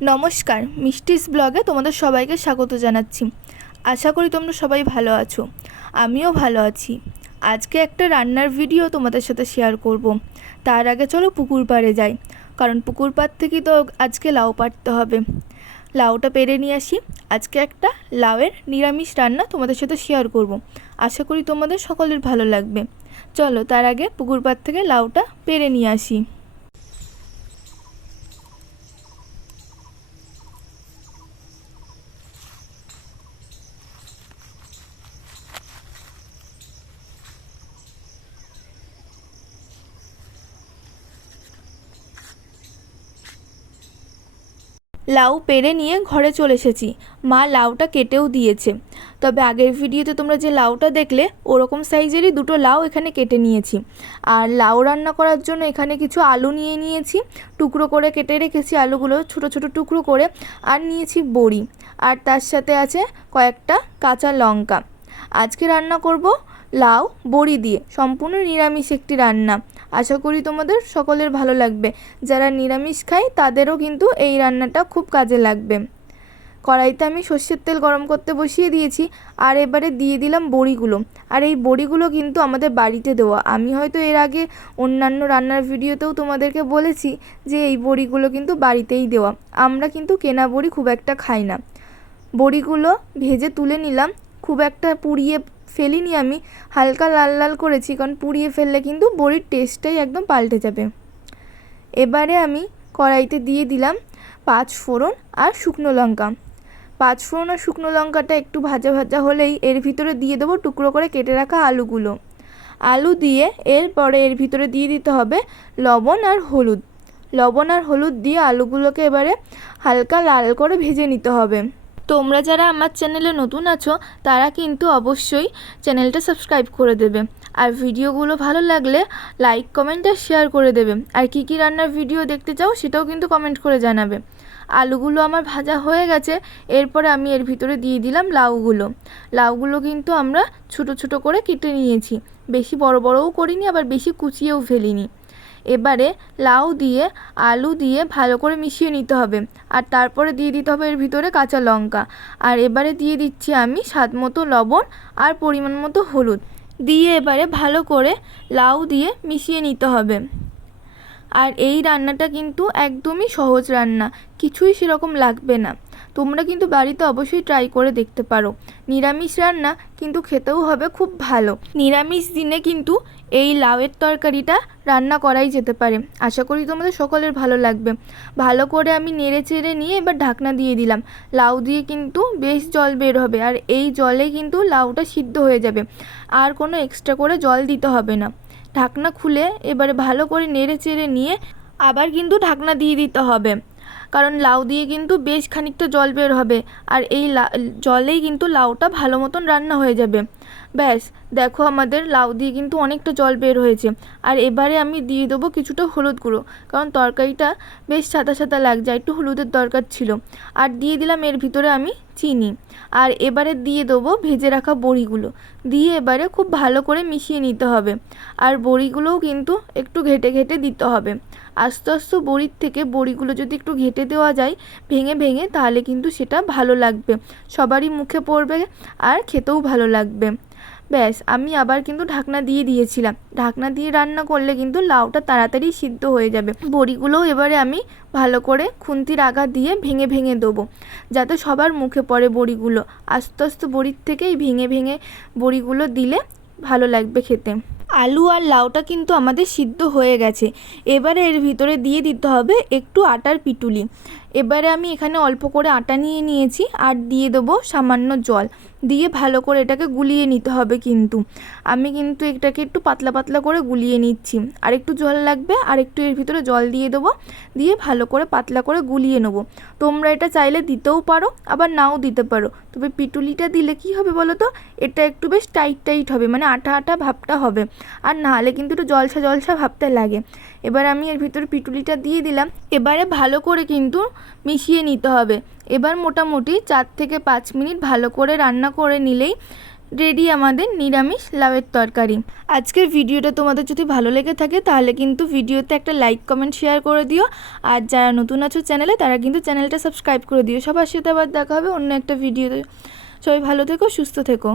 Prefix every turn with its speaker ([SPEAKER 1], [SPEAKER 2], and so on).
[SPEAKER 1] নমস্কার, মিষ্টিস ব্লগে তোমাদের সবাইকে স্বাগত জানাচ্ছি। আশা করি তোমরা সবাই ভালো আছো। আমিও ভালো আছি। আজকে একটা রান্নার ভিডিও তোমাদের সাথে শেয়ার করব। তার আগে চলো পুকুর পাড়ে যাই। কারণ পুকুর পাড় থেকেই তো আজকে লাউ পাড়তে হবে। লাউটা পেরে নিয়ে আসি। আজকে একটা লাউয়ের নিরামিষ রান্না তোমাদের সাথে শেয়ার করব। আশা করি তোমাদের সকলের ভালো লাগবে। চলো তার আগে পুকুর পাড় থেকে লাউটা পেরে নিয়ে আসি। লাউ পেরে নিয়ে ঘরে চলে এসেছি। মা লাউটা কেটেও দিয়েছে। তবে আগের ভিডিওতে তোমরা যে লাউটা দেখলে, ওরকম সাইজেরই দুটো লাউ এখানে কেটে নিয়েছি। আর লাউ রান্না করার জন্য এখানে কিছু আলু নিয়ে নিয়েছি। টুকরো করে কেটে রেখেছি আলুগুলো, ছোট ছোট টুকরো করে। আর নিয়েছি বড়ি। আর তার সাথে আছে কয়েকটা কাঁচা লঙ্কা। আজকে রান্না করব লাউ, বড়ি দিয়ে। সম্পূর্ণ নিরামিষ একটি রান্না। আশা করি তোমাদের সকলের ভালো লাগবে। যারা নিরামিষ খায়, তাদেরও কিন্তু এই রান্নাটা খুব কাজে লাগবে। কড়াইতে আমি সর্ষের তেল গরম করতে বসিয়ে দিয়েছি আর এবারে দিয়ে দিলাম বড়িগুলো। আর এই বড়িগুলো কিন্তু আমাদের বাড়িতে দেওয়া। আমি হয়তো এর আগে অন্যান্য রান্নার ভিডিওতেও তোমাদেরকে বলেছি যে এই বড়িগুলো কিন্তু বাড়িতেই দেওয়া। আমরা কিন্তু কেনা বড়ি খুব একটা খাই না। বড়িগুলো ভেজে তুলে নিলাম খুব একটা পুড়িয়ে ফেলিনি আমি, হালকা লাল লাল করেছি, কারণ পুড়িয়ে ফেললে কিন্তু বড়ির টেস্টটাই একদম পাল্টে যাবে। এবারে আমি কড়াইতে দিয়ে দিলাম পাঁচ ফোড়ন আর শুকনো লঙ্কা। পাঁচ ফোড়ন আর শুকনো লঙ্কাটা একটু ভাজা ভাজা হলেই এর ভিতরে দিয়ে দেবো টুকরো করে কেটে রাখা আলুগুলো। আলু দিয়ে এরপরে এর ভিতরে দিয়ে দিতে হবে লবণ আর হলুদ। লবণ আর হলুদ দিয়ে আলুগুলোকে এবারে হালকা লাল করে ভেজে নিতে হবে। তোমরা যারা আমার চ্যানেলে নতুন আছো, তারা কিন্তু অবশ্যই চ্যানেলটা সাবস্ক্রাইব করে দেবে। আর ভিডিওগুলো ভালো লাগলে লাইক, কমেন্ট আর শেয়ার করে দেবে। আর কী কী রান্নার ভিডিও দেখতে চাও, সেটাও কিন্তু কমেন্ট করে জানাবে। আলুগুলো আমার ভাজা হয়ে গেছে, এরপরে আমি এর ভিতরে দিয়ে দিলাম লাউগুলো। লাউগুলো কিন্তু আমরা ছোটো ছোটো করে কেটে নিয়েছি। বেশি বড় বড়ও করিনি, আবার বেশি কুচিয়েও ফেলিনি। এবারে লাউ দিয়ে, আলু দিয়ে ভালো করে মিশিয়ে নিতে হবে। আর তারপরে দিয়ে দিতে হবে এর ভিতরে কাঁচা লঙ্কা। আর এবারে দিয়ে দিচ্ছি আমি স্বাদ মতো লবণ আর পরিমাণ মতো হলুদ। দিয়ে এবারে ভালো করে লাউ দিয়ে মিশিয়ে নিতে হবে। আর এই রান্নাটা কিন্তু একদমই সহজ রান্না, কিছুই সেরকম লাগবে না। তোমরা কিন্তু বাড়িতে অবশ্যই ট্রাই করে দেখতে পারো। নিরামিষ রান্না কিন্তু খেতেও হবে খুব ভালো। নিরামিষ দিনে কিন্তু এই লাউয়ের তরকারিটা রান্না করাই যেতে পারে। আশা করি তোমাদের সকলের ভালো লাগবে। ভালো করে আমি নেড়ে চেড়ে নিয়ে এবার ঢাকনা দিয়ে দিলাম। লাউ দিয়ে কিন্তু বেশ জল বের হবে আর এই জলে কিন্তু লাউটা সিদ্ধ হয়ে যাবে। আর কোনো এক্সট্রা করে জল দিতে হবে না। ঢাকনা খুলে এবারে ভালো করে নেড়ে চেড়ে নিয়ে আবার কিন্তু ঢাকনা দিয়ে দিতে হবে। কারণ লাউ দিয়ে কিন্তু বেশ খানিকটা জল বের হবে আর এই জলেই কিন্তু লাউটা ভালো মতন রান্না হয়ে যাবে। ব্যাস, দেখো আমাদের লাউ দিয়ে কিন্তু অনেকটা জল বের হয়েছে। আর এবারে আমি দিয়ে দেবো কিছুটা হলুদ গুঁড়ো, কারণ তরকারিটা বেশ সাদা সাদা লাগছে একটু হলুদের দরকার ছিল। আর দিয়ে দিলাম এর ভিতরে আমি চিনি। আর এবারে দিয়ে দেবো ভেজে রাখা বড়িগুলো। দিয়ে এবারে খুব ভালো করে মিশিয়ে নিতে হবে। আর বড়িগুলোও কিন্তু একটু ঘেটে ঘেটে দিতে হবে। আস্তে আস্তে বড়ির থেকে বড়িগুলো যদি একটু ঘেটে দেওয়া যায়, ভেঙে ভেঙে, তাহলে কিন্তু সেটা ভালো লাগবে। সবারই মুখে পড়বে আর খেতেও ভালো লাগবে। ব্যাস, আমি আবার কিন্তু ঢাকনা দিয়ে দিয়েছিলাম। ঢাকনা দিয়ে রান্না করলে কিন্তু লাউটা তাড়াতাড়ি সিদ্ধ হয়ে যাবে। বড়িগুলোও এবারে আমি ভালো করে খুন্তির আগা দিয়ে ভেঙে ভেঙে দেবো, যাতে সবার মুখে পড়ে বড়িগুলো। আস্তে আস্তে বড়ির থেকেই ভেঙে ভেঙে বড়িগুলো দিলে ভালো লাগবে খেতে। আলু আর লাউটা কিন্তু আমাদের সিদ্ধ হয়ে গেছে। এবারে এর ভিতরে দিয়ে দিতে হবে একটু আটার পিটুলি। এবারে আমি এখানে অল্প করে আটা নিয়ে নিয়েছি আর দিয়ে দেবো সামান্য জল। দিয়ে ভালো করে এটাকে গুলিয়ে নিতে হবে কিন্তু। আমি কিন্তু এটাকে একটু পাতলা পাতলা করে গুলিয়ে নিচ্ছি। আর একটু জল লাগবে, আর একটু এর ভিতরে জল দিয়ে দেবো। দিয়ে ভালো করে পাতলা করে গুলিয়ে নেব। তোমরা এটা চাইলে দিতেও পারো, আবার নাও দিতে পারো। তবে পিটুলিটা দিলে কি হবে বলো তো? এটা একটু বেশ টাইট টাইট হবে মানে আঠা আঠা ভাবটা হবে। আর নাহলে কিন্তু একটু জলসা জলসা ভাবতে লাগে। এবার আমি এর ভিতরে পিটুলিটা দিয়ে দিলাম। এবারে ভালো করে কিন্তু মিশিয়ে নিতে হবে। এবার মোটামুটি চার থেকে পাঁচ মিনিট ভালো করে রান্না করে নিলেই রেডি আমাদের নিরামিষ লাউয়ের তরকারি। আজকের ভিডিওটা তোমাদের যদি ভালো লেগে থাকে তাহলে কিন্তু ভিডিওতে একটা লাইক কমেন্ট শেয়ার করে দিও। আর যারা নতুন আছো চ্যানেলে তারা কিন্তু চ্যানেলটা সাবস্ক্রাইব করে দিও। সবার সাথে আবার দেখা হবে অন্য একটা ভিডিওতে। সবাই ভালো থেকো, সুস্থ থেকো।